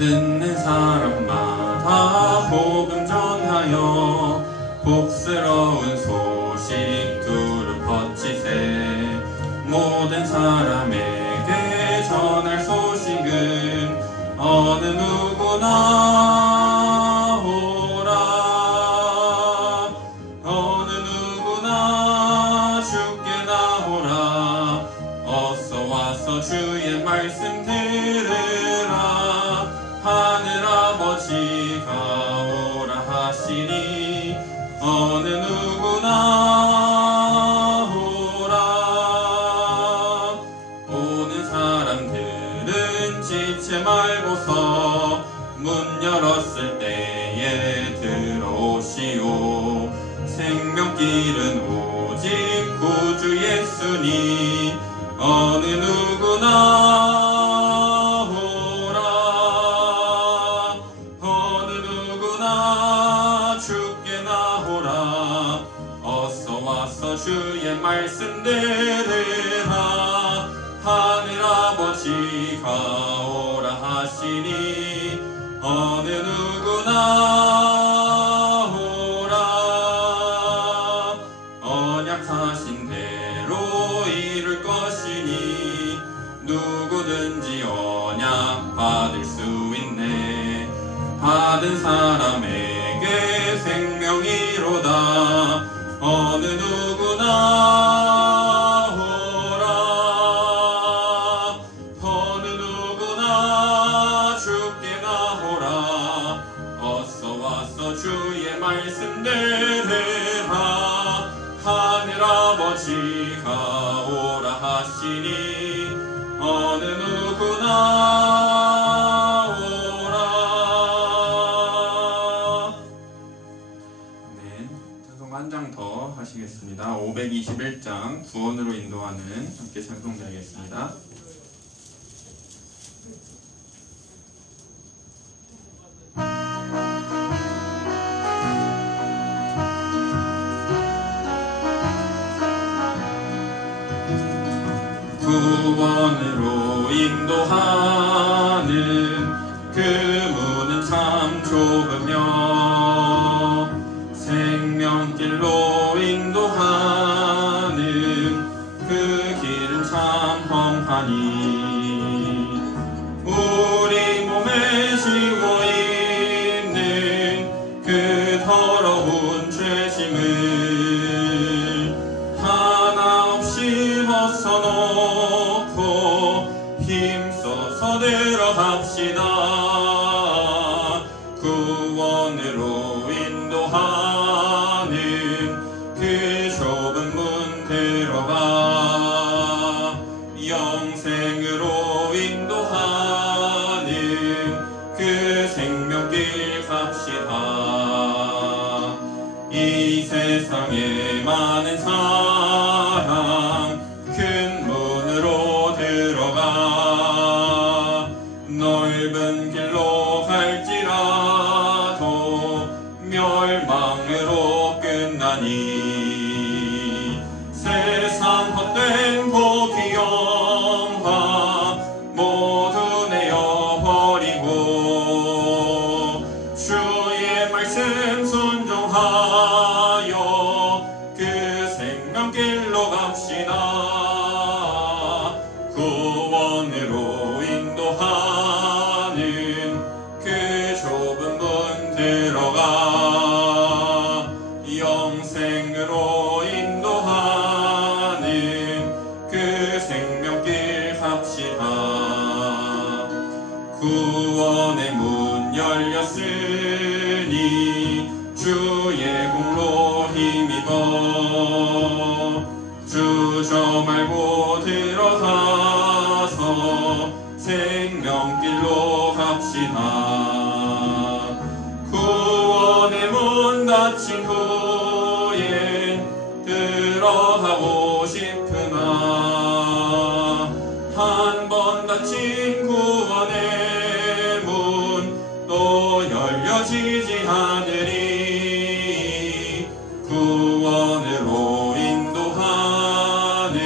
듣는 사람마다 복음 전하여 복스러운 소식 두루 퍼치세. 모든 사람에게 전할 소식은 어느 누구나 오라. 어느 누구나 주께 나오라. 어서 와서 주의 말씀 들으라. 하늘아버지가 오라 하시니 어느 누구나 오라. 오는 사람들은 지체 말고서 문 열었을 때에 들어오시오. 생명길은 오직 구주 예수니 어느 누구나 오라. 어느 누구나 주께 나오라. 어서 와서 주의 말씀 들으라. 하늘아버지가 오라 하시니 어느 누구나 오라. 언약하신 대로 이룰 것이니 누구든지 언약 받을 수 있네. 받은 사람에게 생명이로다. 어느 누구나 오라. 어느 누구나 주께 나오라. 어서 와서 주의 말씀 들으라. 하늘아버지가 오라 하시니 어느 누구나 오라. 네, 찬송 한 장 더 하시겠습니다. 521장 구원으로 인도하는 함께 찬송드리겠습니다. 구원으로 인도하는 그 문은 참 좁으며 생명길로 인도하는 그 길은 참 험하니 우리 몸에 지고 있는 그 더러운 죄짐을 하나 없이 벗어놓고 힘써서 들어갑시다. 구원으로 인도하는 그 좁은 문 들어가 영생으로 인도하는 그 생명길 갑시다. 이 세상에 많은 사랑 큰 문으로 들어가 넓은 길로 갈지라도 멸망으로 끝나니 세상 헛된 복이 영화 모두 내어버리고 주의 말씀 순종하여 그 생명길로 갑시다. 구원으로 인도하는 그 좁은 문 들어가 영생으로 인도하는 그 생명길 갑시다. 구원의 문 열렸으니 주의 공로 힘입어 주저 말고 들어가서 생명길로 갑시다. 구원의 문 닫힌 후엔 들어가고 싶으나 한 번 닫힌 구원의 문 또 열려지지 않으리. 구원으로 인도하는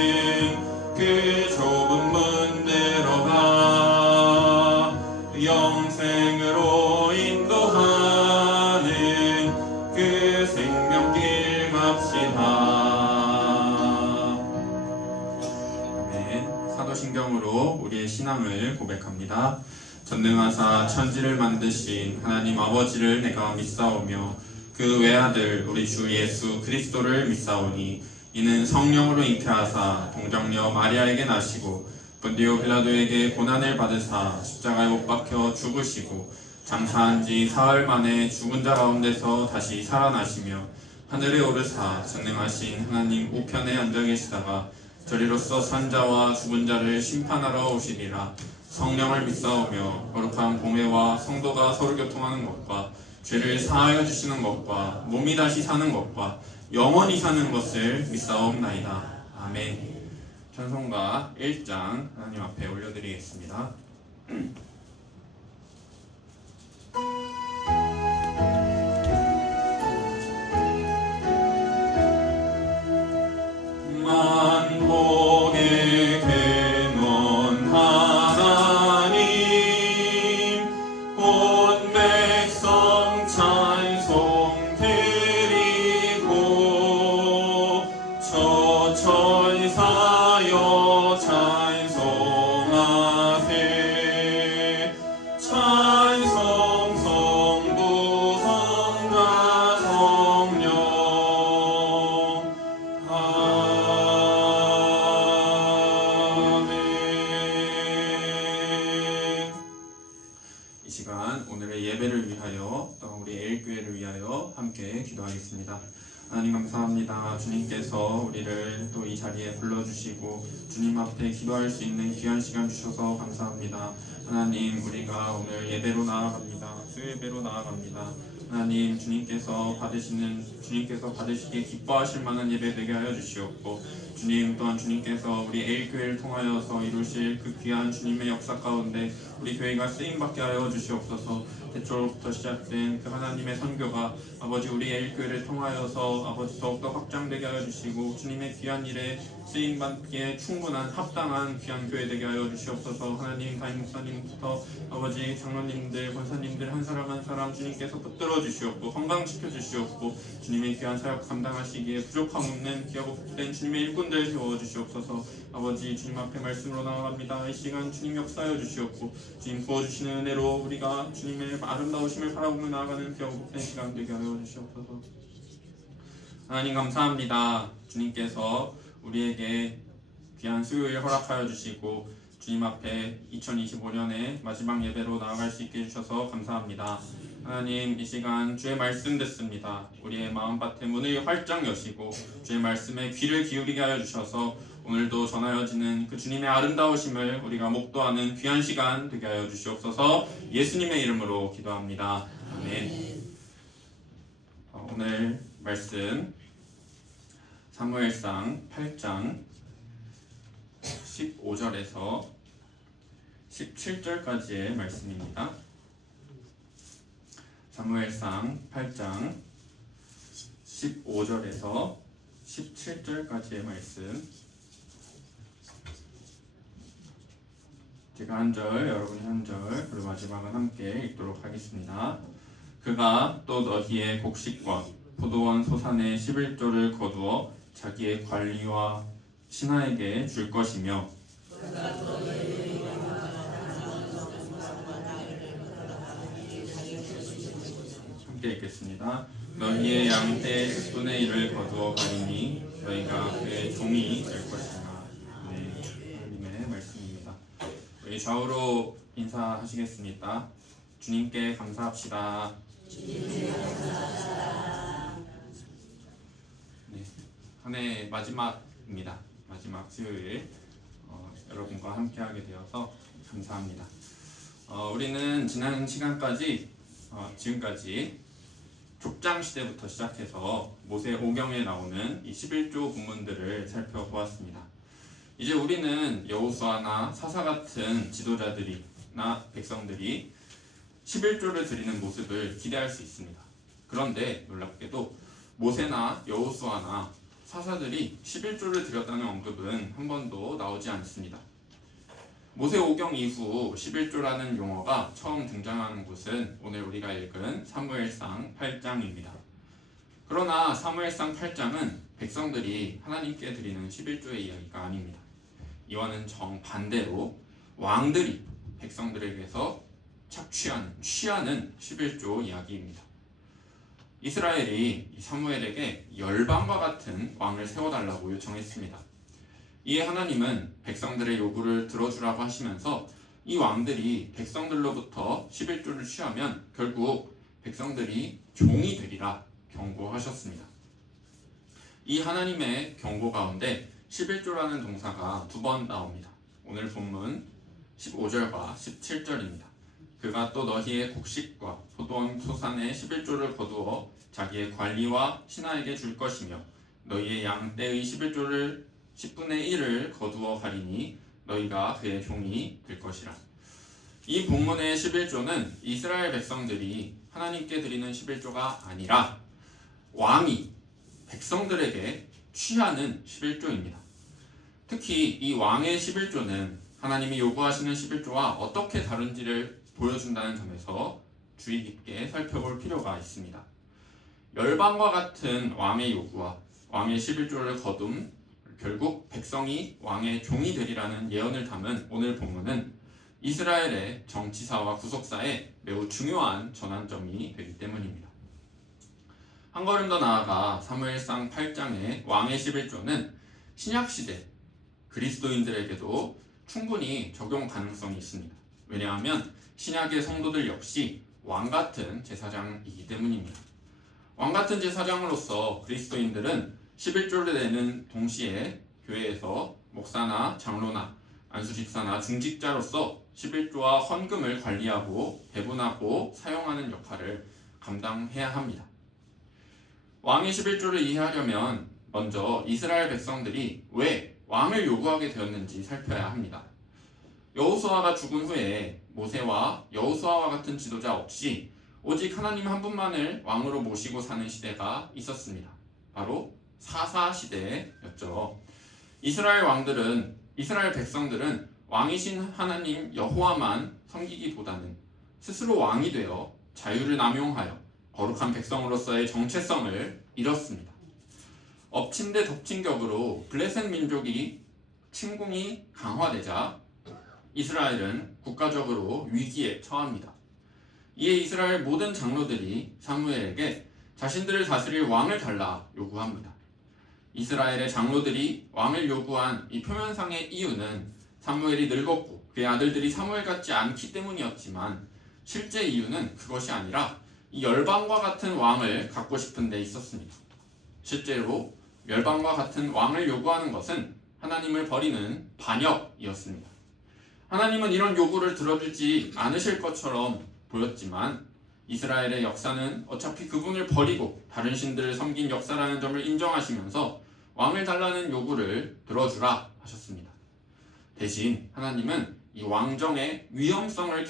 그 좁은 문 들어가 영생 성경으로 우리의 신앙을 고백합니다. 전능하사 천지를 만드신 하나님 아버지를 내가 믿사오며 그 외아들 우리 주 예수 그리스도를 믿사오니 이는 성령으로 잉태하사 동정녀 마리아에게 나시고 본디오 빌라도에게 고난을 받으사 십자가에 못 박혀 죽으시고 장사한 지 사흘 만에 죽은 자 가운데서 다시 살아나시며 하늘에 오르사 전능하신 하나님 우편에 앉아 계시다가 저리로서 산 자와 죽은 자를 심판하러 오시리라. 성령을 믿사오며 거룩한 공회와 성도가 서로 교통하는 것과 죄를 사하여 주시는 것과 몸이 다시 사는 것과 영원히 사는 것을 믿사옵나이다. 아멘. 찬송가 1장 하나님 앞에 올려드리겠습니다. 만복의 근원 하나님 온 백성 찬송 드리고 처천사여 찬송하세 찬송 성부 성자 성령 이 시간 오늘의 예배를 위하여 또 우리 에일교회를 위하여 함께 기도하겠습니다. 하나님 감사합니다. 주님께서 우리를 또 이 자리에 불러주시고 주님 앞에 기도할 수 있는 귀한 시간 주셔서 감사합니다. 하나님 우리가 오늘 예배로 나아갑니다. 수예배로 나아갑니다. 하나님 주님께서 받으시기에 기뻐하실 만한 예배 되게 하여 주시옵고 주님 또한 주님께서 우리 에일교회를 통하여서 이루실 그 귀한 주님의 역사 가운데 우리 교회가 쓰임받게 하여 주시옵소서. 태초로부터 시작된 그 하나님의 선교가 아버지 우리 에일교회를 통하여서 아버지 더욱더 확장되게 하여 주시고 주님의 귀한 일에 쓰임받기에 충분한 합당한 귀한 교회 되게 하여 주시옵소서. 하나님 담임 목사님부터 아버지 장로님들 권사님들 한 사람 한 사람 주님께서 붙들어 주시옵고 건강시켜 주시옵고 주님의 귀한 사역 감당하시기에 부족함 없는 귀하고 복된 주님의 일꾼들 세워 주시옵소서. 아버지 주님 앞에 말씀으로 나아갑니다. 이 시간 주님 역사하여 주시옵고 주님 부어주시는 은혜로 우리가 주님의 아름다우심을 바라보며 나아가는 귀하고 복된 시간 되게 하여 주시옵소서. 하나님 감사합니다. 주님께서 우리에게 귀한 수요일 허락하여 주시고 주님 앞에 2025년의 마지막 예배로 나아갈 수 있게 해주셔서 감사합니다. 하나님 이 시간 주의 말씀 듣습니다. 우리의 마음밭의 문을 활짝 여시고 주의 말씀에 귀를 기울이게 하여 주셔서 오늘도 전하여지는 그 주님의 아름다우심을 우리가 목도하는 귀한 시간 되게 하여 주시옵소서. 예수님의 이름으로 기도합니다. 아멘. 오늘 말씀 사무엘상 8장 15절에서 17절까지의 말씀입니다. 사무엘상 8장 15절에서 17절까지의 말씀 제가 한 절, 여러분이 한 절, 그리고 마지막은 함께 읽도록 하겠습니다. 그가 또 너희의 곡식과 포도원 소산의 11조를 거두어 자기의 관리와 신하에게 줄 것이며 함께 읽겠습니다. 너희의 양떼 10분의 1을 거두어 가리니 너희가 그의 종이 될 것이나. 네, 하나님의 말씀입니다. 우리 좌우로 인사하시겠습니다. 주님께 감사합시다. 네, 한 해 마지막입니다. 마지막 수요일 여러분과 함께하게 되어서 감사합니다. 우리는 지난 시간까지 지금까지 족장 시대부터 시작해서 모세 오경에 나오는 이 11조 본문들을 살펴보았습니다. 이제 우리는 여호수아나 사사 같은 지도자들이나 백성들이 11조를 드리는 모습을 기대할 수 있습니다. 그런데 놀랍게도 모세나 여호수아나 사사들이 11조를 드렸다는 언급은 한 번도 나오지 않습니다. 모세 오경 이후 11조라는 용어가 처음 등장하는 곳은 오늘 우리가 읽은 사무엘상 8장입니다. 그러나 사무엘상 8장은 백성들이 하나님께 드리는 11조의 이야기가 아닙니다. 이와는 정반대로 왕들이 백성들에게서 취하는 11조 이야기입니다. 이스라엘이 사무엘에게 열방과 같은 왕을 세워달라고 요청했습니다. 이에 하나님은 백성들의 요구를 들어주라고 하시면서 이 왕들이 백성들로부터 11조를 취하면 결국 백성들이 종이 되리라 경고하셨습니다. 이 하나님의 경고 가운데 11조라는 동사가 2번 나옵니다. 오늘 본문 15절과 17절입니다. 그가 또 너희의 곡식과 포도원 소산의 11조를 거두어 자기의 관리와 신하에게 줄 것이며 너희의 양떼의 11조를 10분의 1을 거두어 가리니 너희가 그의 종이 될 것이라. 이 본문의 11조는 이스라엘 백성들이 하나님께 드리는 11조가 아니라 왕이 백성들에게 취하는 11조입니다. 특히 이 왕의 11조는 하나님이 요구하시는 11조와 어떻게 다른지를 보여준다는 점에서 주의 깊게 살펴볼 필요가 있습니다. 열방과 같은 왕의 요구와 왕의 11조를 거둠, 결국 백성이 왕의 종이 되리라는 예언을 담은 오늘 본문은 이스라엘의 정치사와 구속사에 매우 중요한 전환점이 되기 때문입니다. 한 걸음 더 나아가 사무엘상 8장의 왕의 11조는 신약시대 그리스도인들에게도 충분히 적용 가능성이 있습니다. 왜냐하면 신약의 성도들 역시 왕같은 제사장이기 때문입니다. 왕같은 제사장으로서 그리스도인들은 11조를 내는 동시에 교회에서 목사나 장로나 안수집사나 중직자로서 11조와 헌금을 관리하고 배분하고 사용하는 역할을 감당해야 합니다. 왕의 11조를 이해하려면 먼저 이스라엘 백성들이 왜 왕을 요구하게 되었는지 살펴야 합니다. 여호수아가 죽은 후에 모세와 여호수아와 같은 지도자 없이 오직 하나님 한 분만을 왕으로 모시고 사는 시대가 있었습니다. 바로 사사 시대였죠. 이스라엘 백성들은 왕이신 하나님 여호와만 섬기기보다는 스스로 왕이 되어 자유를 남용하여 거룩한 백성으로서의 정체성을 잃었습니다. 엎친 데 덮친 격으로 블레셋 민족이 침공이 강화되자 이스라엘은 국가적으로 위기에 처합니다. 이에 이스라엘 모든 장로들이 사무엘에게 자신들을 다스릴 왕을 달라 요구합니다. 이스라엘의 장로들이 왕을 요구한 이 표면상의 이유는 사무엘이 늙었고 그의 아들들이 사무엘 같지 않기 때문이었지만 실제 이유는 그것이 아니라 이 열방과 같은 왕을 갖고 싶은 데 있었습니다. 실제로 열방과 같은 왕을 요구하는 것은 하나님을 버리는 반역이었습니다. 하나님은 이런 요구를 들어주지 않으실 것처럼 보였지만 이스라엘의 역사는 어차피 그분을 버리고 다른 신들을 섬긴 역사라는 점을 인정하시면서 왕을 달라는 요구를 들어주라 하셨습니다. 대신 하나님은 이 왕정의 위험성을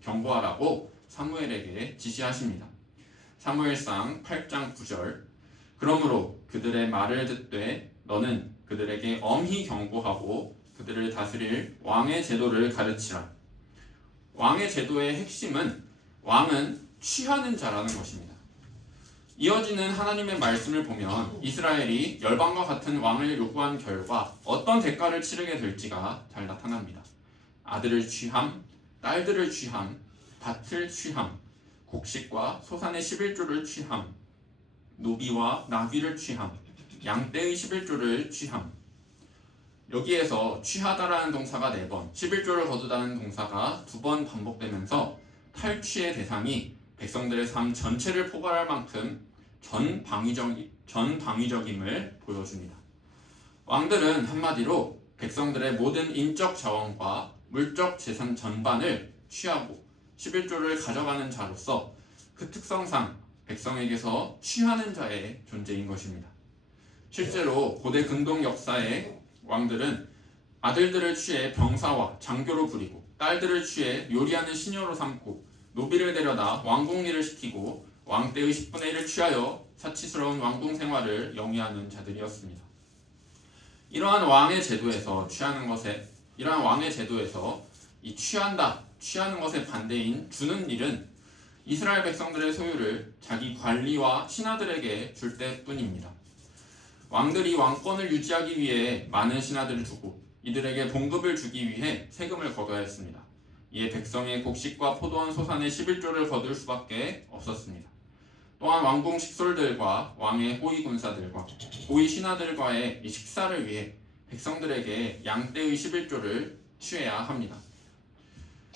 경고하라고 사무엘에게 지시하십니다. 사무엘상 8장 9절 그러므로 그들의 말을 듣되 너는 그들에게 엄히 경고하고 그들을 다스릴 왕의 제도를 가르치라. 왕의 제도의 핵심은 왕은 취하는 자라는 것입니다. 이어지는 하나님의 말씀을 보면 이스라엘이 열방과 같은 왕을 요구한 결과 어떤 대가를 치르게 될지가 잘 나타납니다. 아들을 취함, 딸들을 취함, 밭을 취함, 곡식과 소산의 11조를 취함, 노비와 나귀를 취함, 양떼의 11조를 취함. 여기에서 취하다라는 동사가 4번, 11조를 거두다는 동사가 2번 반복되면서 탈취의 대상이 백성들의 삶 전체를 포괄할 만큼 전방위적임을 보여줍니다. 왕들은 한마디로 백성들의 모든 인적 자원과 물적 재산 전반을 취하고 11조를 가져가는 자로서 그 특성상 백성에게서 취하는 자의 존재인 것입니다. 실제로 고대 근동 역사의 왕들은 아들들을 취해 병사와 장교로 부리고 딸들을 취해 요리하는 시녀로 삼고 노비를 데려다 왕궁리를 시키고 왕때의 10분의 1을 취하여 사치스러운 왕궁 생활을 영위하는 자들이었습니다. 이러한 왕의 제도에서 이 취하는 것의 반대인 주는 일은 이스라엘 백성들의 소유를 자기 관리와 신하들에게 줄 때뿐입니다. 왕들이 왕권을 유지하기 위해 많은 신하들을 두고 이들에게 봉급을 주기 위해 세금을 거둬야 했습니다. 이에 백성의 곡식과 포도원 소산의 11조를 거둘 수밖에 없었습니다. 또한 왕궁 식솔들과 왕의 호위 군사들과 호위 신하들과의 이 식사를 위해 백성들에게 양떼의 11조를 취해야 합니다.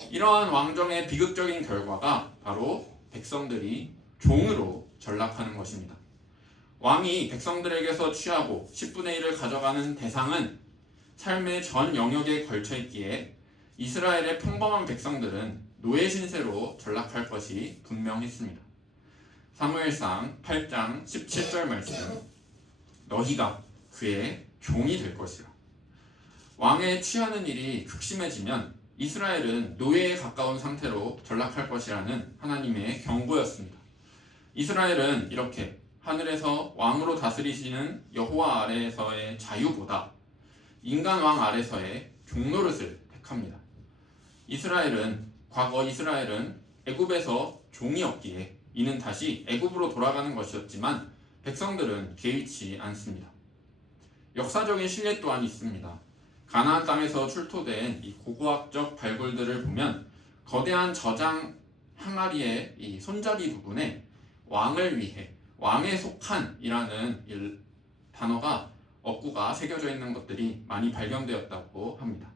이러한 왕정의 비극적인 결과가 바로 백성들이 종으로 전락하는 것입니다. 왕이 백성들에게서 취하고 10분의 1을 가져가는 대상은 삶의 전 영역에 걸쳐 있기에 이스라엘의 평범한 백성들은 노예 신세로 전락할 것이 분명했습니다. 사무엘상 8장 17절 말씀, 너희가 그의 종이 될 것이라. 왕에 취하는 일이 극심해지면 이스라엘은 노예에 가까운 상태로 전락할 것이라는 하나님의 경고였습니다. 이스라엘은 이렇게 하늘에서 왕으로 다스리시는 여호와 아래에서의 자유보다 인간 왕 아래서의 종노릇을 택합니다. 과거 이스라엘은 애굽에서 종이었기에 이는 다시 애굽으로 돌아가는 것이었지만 백성들은 개의치 않습니다. 역사적인 신뢰 또한 있습니다. 가나안 땅에서 출토된 이 고고학적 발굴들을 보면 거대한 저장 항아리의 이 손잡이 부분에 왕을 위해, 왕에 속한이라는 단어가 어구가 새겨져 있는 것들이 많이 발견되었다고 합니다.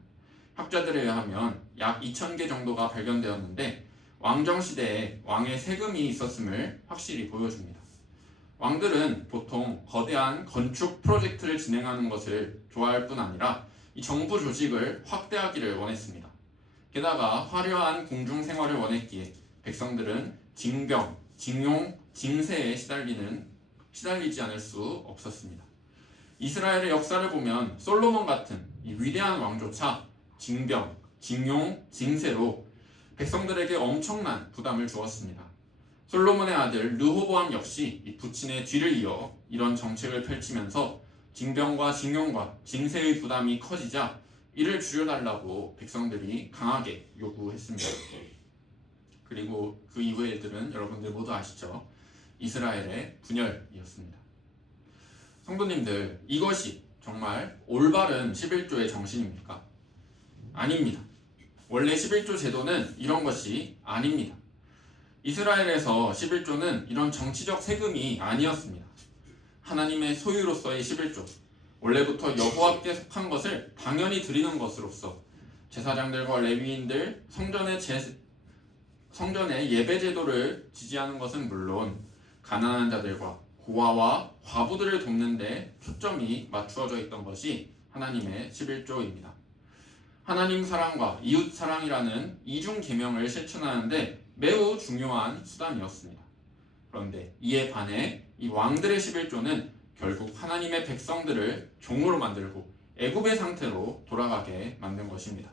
학자들에 의하면 약 2000개 정도가 발견되었는데 왕정시대에 왕의 세금이 있었음을 확실히 보여줍니다. 왕들은 보통 거대한 건축 프로젝트를 진행하는 것을 좋아할 뿐 아니라 이 정부 조직을 확대하기를 원했습니다. 게다가 화려한 궁중 생활을 원했기에 백성들은 징병, 징용, 징세에 시달리지 않을 수 없었습니다. 이스라엘의 역사를 보면 솔로몬 같은 이 위대한 왕조차 징병, 징용, 징세로 백성들에게 엄청난 부담을 주었습니다. 솔로몬의 아들 르호보암 역시 이 부친의 뒤를 이어 이런 정책을 펼치면서 징병과 징용과 징세의 부담이 커지자 이를 줄여달라고 백성들이 강하게 요구했습니다. 그리고 그 이후의 일들은 여러분들 모두 아시죠? 이스라엘의 분열이었습니다. 성도님들, 이것이 정말 올바른 11조의 정신입니까? 아닙니다. 원래 11조 제도는 이런 것이 아닙니다. 이스라엘에서 11조는 이런 정치적 세금이 아니었습니다. 하나님의 소유로서의 11조, 원래부터 여호와께 속한 것을 당연히 드리는 것으로서 제사장들과 레위인들, 성전의 예배 제도를 지지하는 것은 물론 가난한 자들과 고아와 과부들을 돕는 데 초점이 맞추어져 있던 것이 하나님의 11조입니다. 하나님 사랑과 이웃 사랑이라는 이중 계명을 실천하는 데 매우 중요한 수단이었습니다. 그런데 이에 반해 이 왕들의 11조는 결국 하나님의 백성들을 종으로 만들고 애굽의 상태로 돌아가게 만든 것입니다.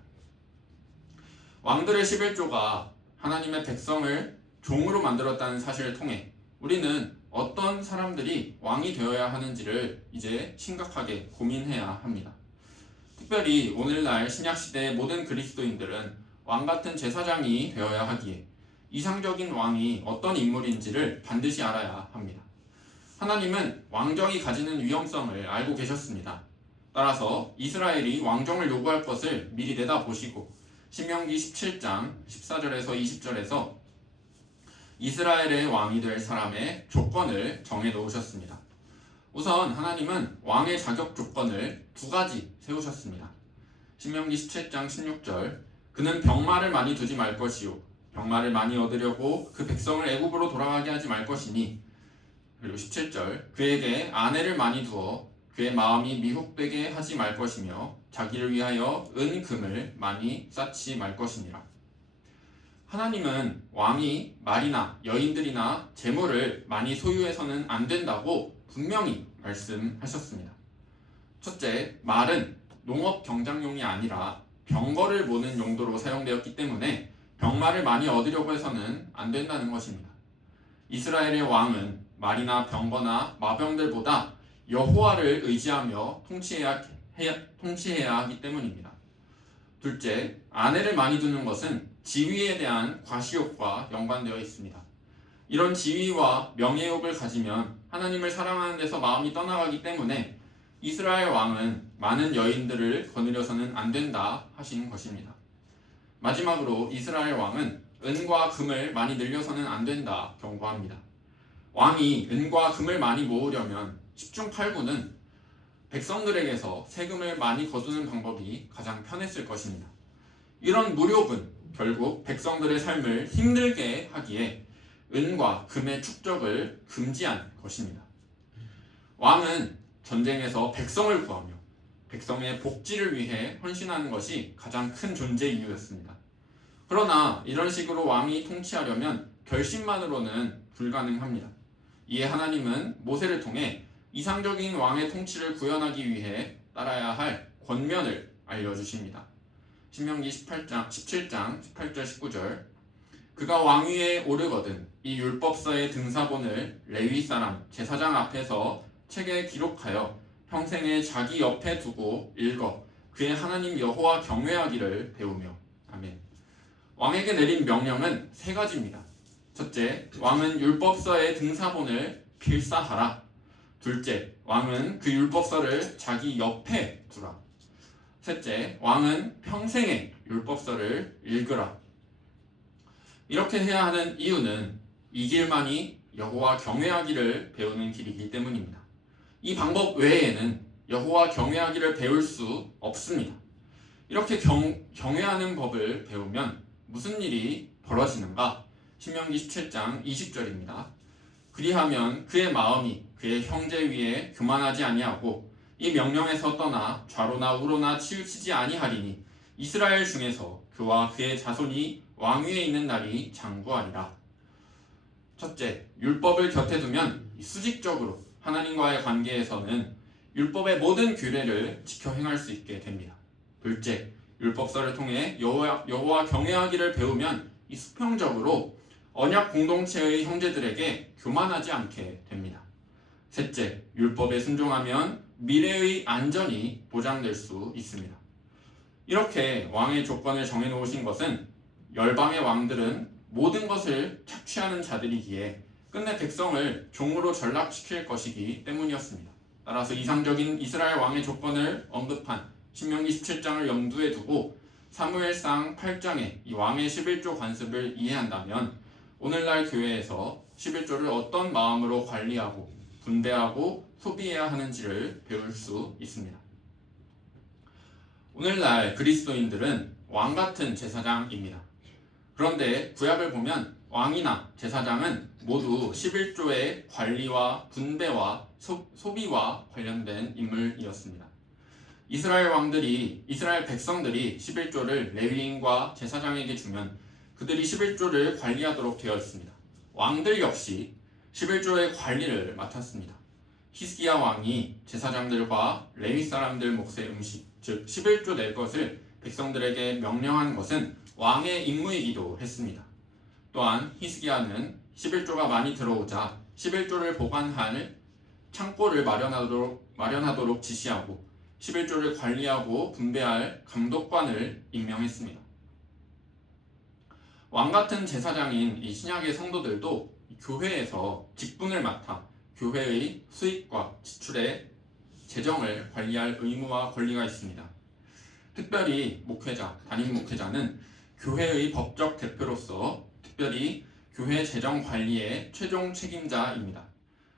왕들의 11조가 하나님의 백성을 종으로 만들었다는 사실을 통해 우리는 어떤 사람들이 왕이 되어야 하는지를 이제 심각하게 고민해야 합니다. 특별히 오늘날 신약시대의 모든 그리스도인들은 왕같은 제사장이 되어야 하기에 이상적인 왕이 어떤 인물인지를 반드시 알아야 합니다. 하나님은 왕정이 가지는 위험성을 알고 계셨습니다. 따라서 이스라엘이 왕정을 요구할 것을 미리 내다보시고 신명기 17장 14절에서 20절에서 이스라엘의 왕이 될 사람의 조건을 정해 놓으셨습니다. 우선 하나님은 왕의 자격 조건을 두 가지 세우셨습니다. 신명기 17장 16절, 그는 병마를 많이 두지 말 것이요 병마를 많이 얻으려고 그 백성을 애굽으로 돌아가게 하지 말 것이니, 그리고 17절, 그에게 아내를 많이 두어 그의 마음이 미혹되게 하지 말 것이며 자기를 위하여 금을 많이 쌓지 말 것이니라. 하나님은 왕이 말이나 여인들이나 재물을 많이 소유해서는 안 된다고 분명히 말씀하셨습니다. 첫째, 말은 농업 경장용이 아니라 병거를 모는 용도로 사용되었기 때문에 병마를 많이 얻으려고 해서는 안 된다는 것입니다. 이스라엘의 왕은 말이나 병거나 마병들보다 여호와를 의지하며 통치해야 하기 때문입니다. 둘째, 아내를 많이 두는 것은 지위에 대한 과시욕과 연관되어 있습니다. 이런 지위와 명예욕을 가지면 하나님을 사랑하는 데서 마음이 떠나가기 때문에 이스라엘 왕은 많은 여인들을 거느려서는 안 된다 하신 것입니다. 마지막으로 이스라엘 왕은 은과 금을 많이 늘려서는 안 된다 경고합니다. 왕이 은과 금을 많이 모으려면 10중 8구는 백성들에게서 세금을 많이 거두는 방법이 가장 편했을 것입니다. 이런 무료분, 결국 백성들의 삶을 힘들게 하기에 은과 금의 축적을 금지한 것입니다. 왕은 전쟁에서 백성을 구하며 백성의 복지를 위해 헌신하는 것이 가장 큰 존재 이유였습니다. 그러나 이런 식으로 왕이 통치하려면 결심만으로는 불가능합니다. 이에 하나님은 모세를 통해 이상적인 왕의 통치를 구현하기 위해 따라야 할 권면을 알려주십니다. 신명기 17장 18절 19절 그가 왕위에 오르거든 이 율법서의 등사본을 레위 사람 제사장 앞에서 책에 기록하여 평생에 자기 옆에 두고 읽어 그의 하나님 여호와 경외하기를 배우며. 아멘. 왕에게 내린 명령은 세 가지입니다. 첫째, 왕은 율법서의 등사본을 필사하라. 둘째, 왕은 그 율법서를 자기 옆에 두라. 셋째, 왕은 평생에 율법서를 읽으라. 이렇게 해야 하는 이유는 이 길만이 여호와 경외하기를 배우는 길이기 때문입니다. 이 방법 외에는 여호와 경외하기를 배울 수 없습니다. 이렇게 경외하는 법을 배우면 무슨 일이 벌어지는가? 신명기 17장 20절입니다. 그리하면 그의 마음이 그의 형제 위에 교만하지 아니하고 이 명령에서 떠나 좌로나 우로나 치우치지 아니하리니 이스라엘 중에서 그와 그의 자손이 왕위에 있는 날이 장구하리라. 첫째, 율법을 곁에 두면 수직적으로 하나님과의 관계에서는 율법의 모든 규례를 지켜 행할 수 있게 됩니다. 둘째, 율법서를 통해 여호와 경외하기를 배우면 이 수평적으로 언약 공동체의 형제들에게 교만하지 않게 됩니다. 셋째, 율법에 순종하면 미래의 안전이 보장될 수 있습니다. 이렇게 왕의 조건을 정해놓으신 것은 열방의 왕들은 모든 것을 착취하는 자들이기에 끝내 백성을 종으로 전락시킬 것이기 때문이었습니다. 따라서 이상적인 이스라엘 왕의 조건을 언급한 신명기 17장을 염두에 두고 사무엘상 8장의 이 왕의 11조 관습을 이해한다면 오늘날 교회에서 11조를 어떤 마음으로 관리하고 분배하고 소비해야 하는지를 배울 수 있습니다. 오늘날 그리스도인들은 왕같은 제사장입니다. 그런데 구약을 보면 왕이나 제사장은 모두 11조의 관리와 분배와 소비와 관련된 인물이었습니다. 이스라엘 백성들이 11조를 레위인과 제사장에게 주면 그들이 11조를 관리하도록 되었습니다. 왕들 역시 11조의 관리를 맡았습니다. 히스기야 왕이 제사장들과 레위 사람들 몫의 음식, 즉 11조 낼 것을 백성들에게 명령한 것은 왕의 임무이기도 했습니다. 또한 히스기야는 11조가 많이 들어오자 11조를 보관할 창고를 마련하도록 지시하고 11조를 관리하고 분배할 감독관을 임명했습니다. 왕같은 제사장인 이 신약의 성도들도 교회에서 직분을 맡아 교회의 수익과 지출의 재정을 관리할 의무와 권리가 있습니다. 특별히 담임 목회자는 교회의 법적 대표로서 특별히 교회 재정 관리의 최종 책임자입니다.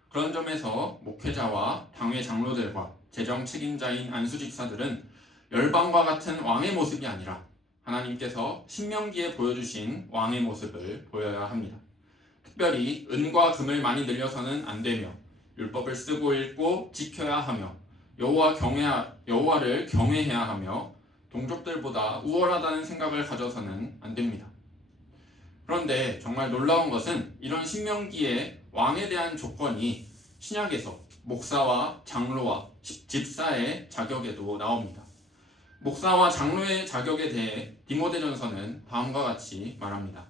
그런 점에서 목회자와 당회 장로들과 재정 책임자인 안수직사들은 열방과 같은 왕의 모습이 아니라 하나님께서 신명기에 보여주신 왕의 모습을 보여야 합니다. 특별히 은과 금을 많이 늘려서는 안 되며 율법을 쓰고 읽고 지켜야 하며 여호와를 경외해야 하며 동족들보다 우월하다는 생각을 가져서는 안 됩니다. 그런데 정말 놀라운 것은 이런 신명기의 왕에 대한 조건이 신약에서 목사와 장로와 집사의 자격에도 나옵니다. 목사와 장로의 자격에 대해 디모데전서는 다음과 같이 말합니다.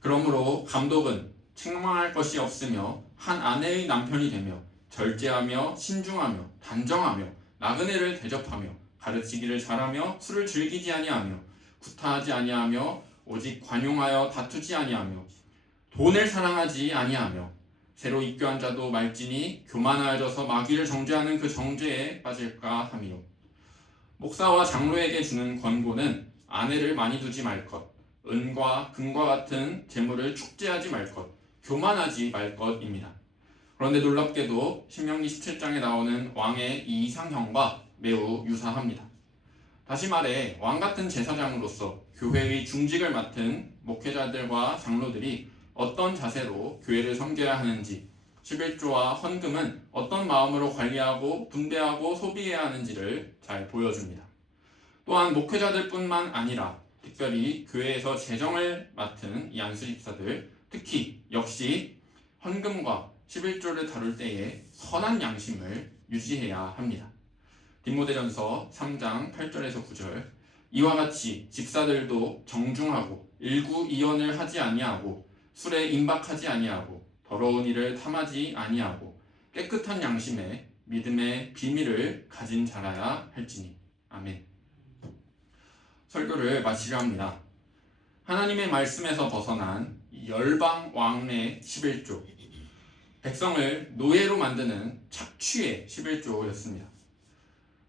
그러므로 감독은 책망할 것이 없으며 한 아내의 남편이 되며 절제하며 신중하며 단정하며 나그네를 대접하며 가르치기를 잘하며 술을 즐기지 아니하며 구타하지 아니하며 오직 관용하여 다투지 아니하며 돈을 사랑하지 아니하며 새로 입교한 자도 말지니 교만하여져서 마귀를 정죄하는 그 정죄에 빠질까 함이요. 목사와 장로에게 주는 권고는 아내를 많이 두지 말 것, 은과 금과 같은 재물을 축제하지 말 것, 교만하지 말 것입니다. 그런데 놀랍게도 신명기 17장에 나오는 왕의 이 이상형과 매우 유사합니다. 다시 말해 왕 같은 제사장으로서 교회의 중직을 맡은 목회자들과 장로들이 어떤 자세로 교회를 섬겨야 하는지, 11조와 헌금은 어떤 마음으로 관리하고 분배하고 소비해야 하는지를 잘 보여줍니다. 또한 목회자들뿐만 아니라 특별히 교회에서 재정을 맡은 이 안수집사들, 특히 역시 헌금과 11조를 다룰 때에 선한 양심을 유지해야 합니다. 디모데전서 3장 8절에서 9절, 이와 같이 집사들도 정중하고 일구이연을 하지 아니하고 술에 임박하지 아니하고 더러운 일을 탐하지 아니하고 깨끗한 양심에 믿음의 비밀을 가진 자라야 할지니. 아멘. 설교를 마치려 합니다. 하나님의 말씀에서 벗어난 열방 왕의 11조, 백성을 노예로 만드는 착취의 11조였습니다.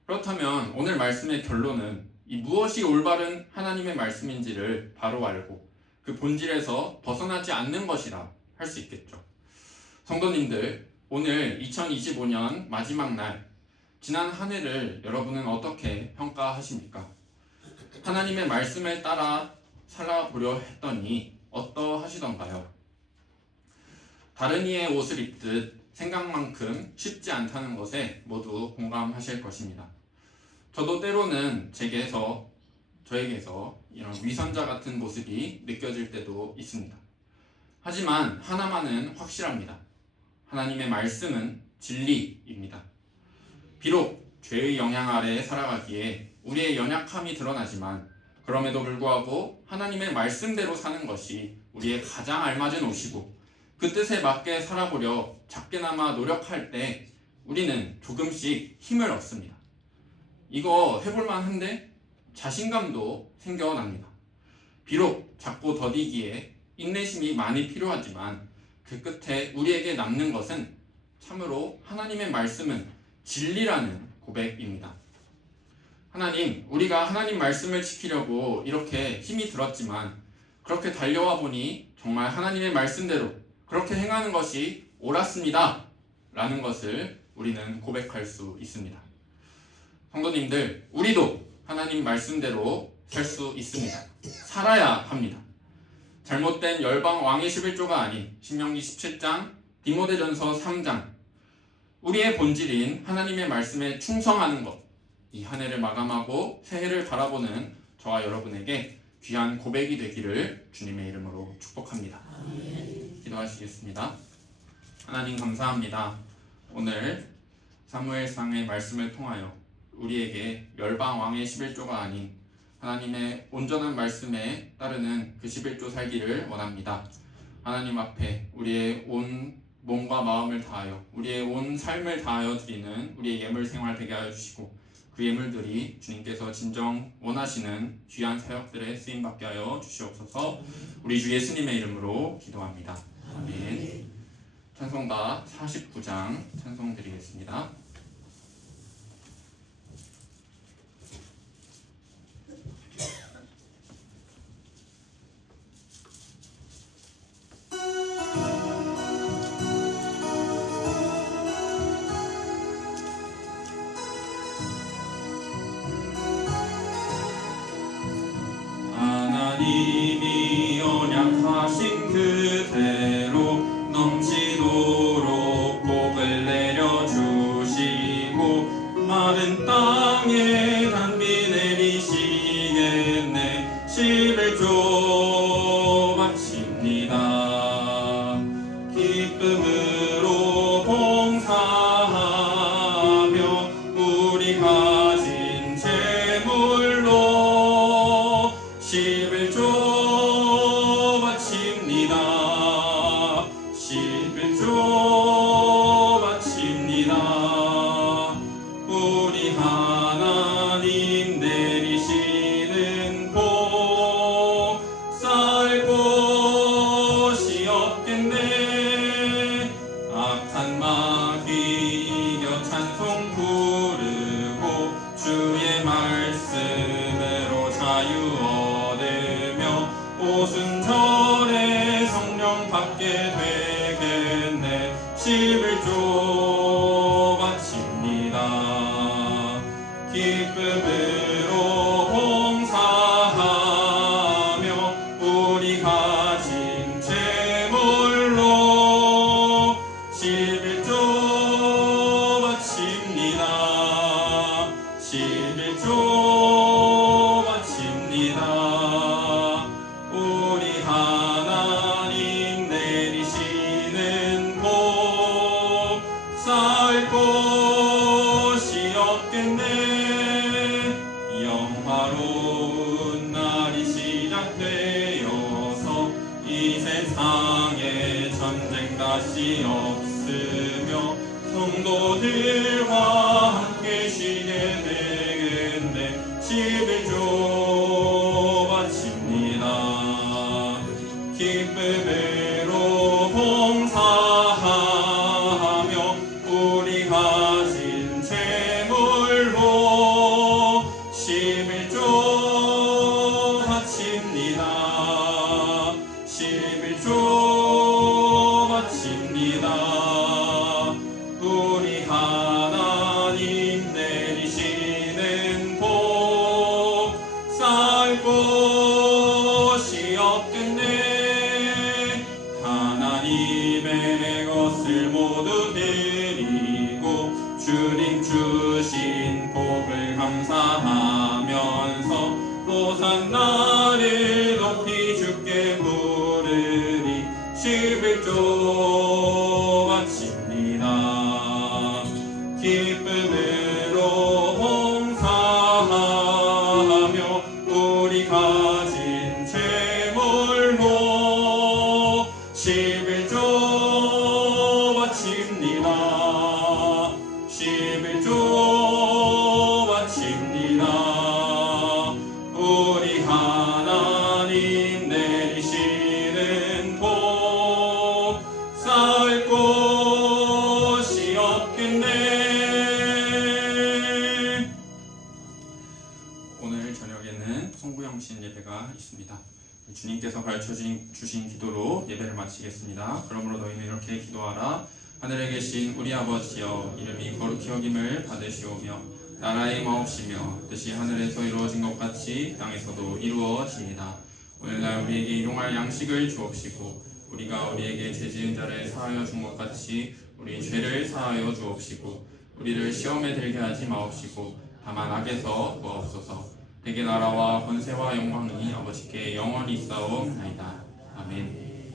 그렇다면 오늘 말씀의 결론은 이 무엇이 올바른 하나님의 말씀인지를 바로 알고 그 본질에서 벗어나지 않는 것이라 할 수 있겠죠. 성도님들, 오늘 2025년 마지막 날, 지난 한 해를 여러분은 어떻게 평가하십니까? 하나님의 말씀을 따라 살아보려 했더니 어떠하시던가요? 다른 이의 옷을 입듯 생각만큼 쉽지 않다는 것에 모두 공감하실 것입니다. 저도 때로는 저에게서 이런 위선자 같은 모습이 느껴질 때도 있습니다. 하지만 하나만은 확실합니다. 하나님의 말씀은 진리입니다. 비록 죄의 영향 아래에 살아가기에 우리의 연약함이 드러나지만 그럼에도 불구하고 하나님의 말씀대로 사는 것이 우리의 가장 알맞은 옷이고 그 뜻에 맞게 살아보려 작게나마 노력할 때 우리는 조금씩 힘을 얻습니다. 이거 해볼만 한데 자신감도 생겨납니다. 비록 작고 더디기에 인내심이 많이 필요하지만 그 끝에 우리에게 남는 것은 참으로 하나님의 말씀은 진리라는 고백입니다. 하나님, 우리가 하나님 말씀을 지키려고 이렇게 힘이 들었지만 그렇게 달려와 보니 정말 하나님의 말씀대로 그렇게 행하는 것이 옳았습니다 라는 것을 우리는 고백할 수 있습니다. 성도님들, 우리도 하나님 말씀대로 살 수 있습니다. 살아야 합니다. 잘못된 열방 왕의 11조가 아닌 신명기 17장, 디모데전서 3장, 우리의 본질인 하나님의 말씀에 충성하는 것, 이 한 해를 마감하고 새해를 바라보는 저와 여러분에게 귀한 고백이 되기를 주님의 이름으로 축복합니다. 기도하시겠습니다. 하나님 감사합니다. 오늘 사무엘상의 말씀을 통하여 우리에게 열방 왕의 11조가 아닌 하나님의 온전한 말씀에 따르는 그 11조 살기를 원합니다. 하나님 앞에 우리의 온 몸과 마음을 다하여 우리의 온 삶을 다하여 드리는 우리의 예물 생활 되게 하여 주시고 그 예물들이 주님께서 진정 원하시는 귀한 사역들에 쓰임받게 하여 주시옵소서. 우리 주 예수님의 이름으로 기도합니다. 아멘. 찬송가 49장 찬송 드리겠습니다. 하나님이 언약하신 그대로 넘치도록 복을 내려주시고 마른 땅에 단비 내리시겠네. 11조 마칩니다. 기쁨으로 봉사하며 우리 가진 재물로 11조 마칩니다. 11조 마칩니다. 우리 하나님 내리시는 복 쌀 곳이 없겠네. 오순절에 성령 받게 되겠네. 11조 바칩니다. 기쁨으로 봉사하며 우리 가진 재물로 11조 바칩니다. 11조 바칩니다. 우리 하나님 내리시는 복 쌓을 곳이 없겠네. 영화로운 날이 시작되어서 이 세상에 전쟁 다시 없으며 성도들과 함께 쉬게 되겠네. 11조 바칩니다. 기쁨으로 봉사하며 우리 가진 재물로 11조 바칩니다. 11조 바칩니다. 우리 하나님 내리시는 복 쌓을 곳이 없겠네. 하나님의 것을 모두 드리고 주님 주신 복을 감사하면서 호산나를 높이 주께 부르리. 11조 바칩니다. 기쁨으로 봉사하며 우리 가진 재물로 11조 바칩니다. 11조 바칩니다. 우리 하나님 내리시는 복 쌓을 곳이 없겠네. 오늘 저녁에는 송구영신 예배가 있습니다. 주님께서 가르쳐 주신 기도로 예배를 마치겠습니다. 그러므로 너희는 이렇게 기도하라. 하늘에 계신 우리 아버지여, 이름이 거룩히 여김을 받으시오며 나라의 마옵시며 뜻이 하늘에서 이루어진 것 같이 땅에서도 이루어지이다. 오늘날 우리에게 일용할 양식을 주옵시고 우리가 우리에게 죄 지은 자를 사하여 준 것 같이 우리 죄를 사하여 주옵시고 우리를 시험에 들게 하지 마옵시고 다만 악에서 구하옵소서. 대개 나라와 권세와 영광이 아버지께 영원히 있사옵나이다. 아멘.